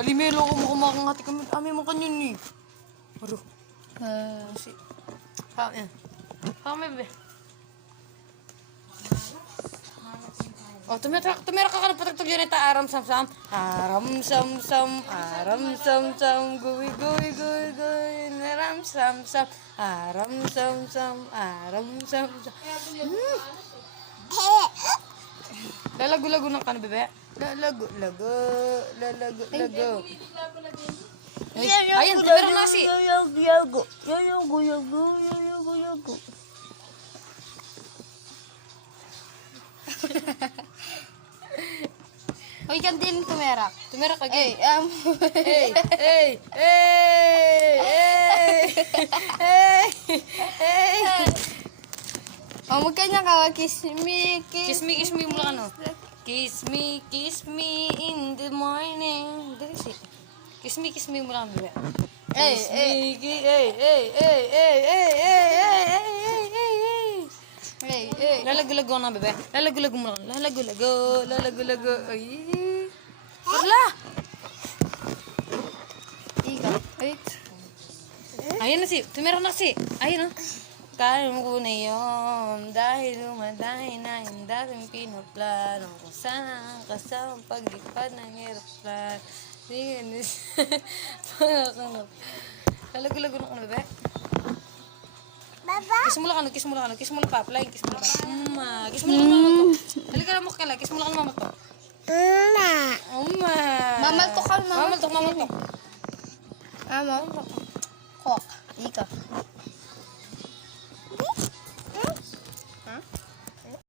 Kalimelo ko mo kumakangati kami. Ami mo kanyan eh. Aduh. Si. Yan. Kami bebe. Oh, tumira ka na patagtog yun ito. Aram sam sam. Aram sam sam. Aram sam sam. Gui gui gui gui. Aram sam sam. Aram sam sam. Aram sam sam. Lalago-lago ng ka na bebe. Lalago-lago. Lalago-lago. Ayan, tumira na kasi. Yogo. Yogo. Hoy, kantin tumira. Tumira ka gay. Hey. Oh, magkanya ka. Kiss me mo lang ano. Kiss me in the morning. Dali si. Kiss me mo lang bebe. Lalago-lago na bebe. Lalago-lago mo lang. Lalago-lago. Ay. Wala. Ikaw. Wait. Ayun na si. Tumira na si. Ayun na. Kaya mo ko na yun. Dahil lumadahin na yung dating pinoplano. Kung saan ang kasama paglipad ng aeroplan. Siganis. Pangakanap. Lalago-lago na ka na bebe. Kiss mo lang pa, flying kiss mo lang pa. Kiss mo lang mama to. Halika na mo ka lang, kiss mo lang mama to. Mamaltok ka, Mamaltok. Kok. Ikaw.